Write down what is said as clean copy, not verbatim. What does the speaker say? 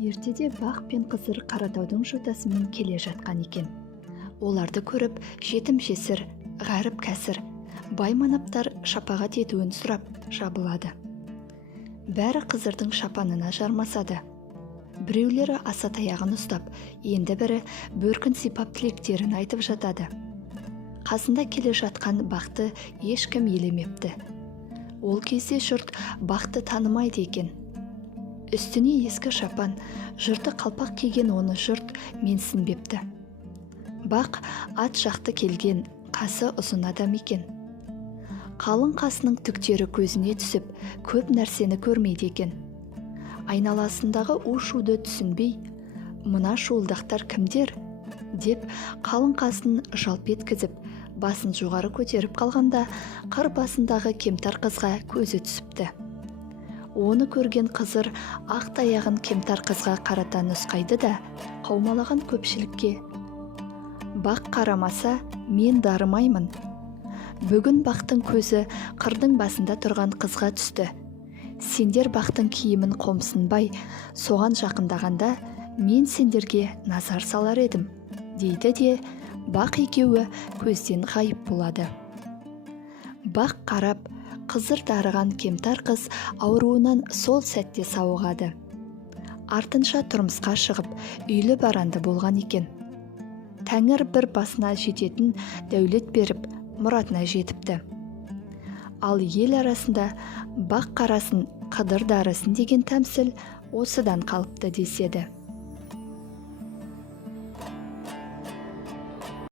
Ертеде бақ пен қызыр Қаратаудың жотасымен келе жатқан екен. Оларды көріп, жетім-жесір, ғаріп-кәсір, бай-манаптар шапағат етуін сұрап жабылады. Бәрі қызырдың шапанына жармасады. Біреулері аса таяғын ұстап, енді бірі бөркін сипап тілектерін айтып жатады. Қасында келе жатқан бақты ешкім елемепті. Ол кезде жұрт бақты танымайды екен. Үстіне ескі шапан, жұрты қалпақ киген оны жұрт менсінбепті. Бақ ат жақты келген, қасы ұзын адам екен. Қалың қасының түктері көзіне түсіп, көп нәрсені көрмейді екен. Айналасындағы у-шуды түсінбей, мына шуылдақтар кімдер? Деп қалың қасын жалп еткізіп, басын жоғары көтеріп қалғанда, қыр басындағы кемтар қызға көзі түсіпті. Оны көрген қызыр ақ таяғын кемтар қызға қарата нұсқайды да, қаумалаған көпшілікке: «Бақ қарамаса, мен дарымаймын. Бүгін бақтың көзі қырдың басында тұрған қызға түсті. Сендер бақтың киімін қомсынбай, соған жақындағанда, мен сендерге назар салар едім», дейді де, бақ екеуі көзден ғайып болады. Бақ қарап, қызыр дарыған кемтар қыз ауруынан сол сәтте сауығады. Артынша тұрмысқа шығып, үйлі баранды болған екен. Тәңір бір басына жететін дәулет беріп, мұратына жетіпті. Ал ел арасында бақ қарасын, қыдыр дарысын деген тәмсіл осыдан қалыпты деседі.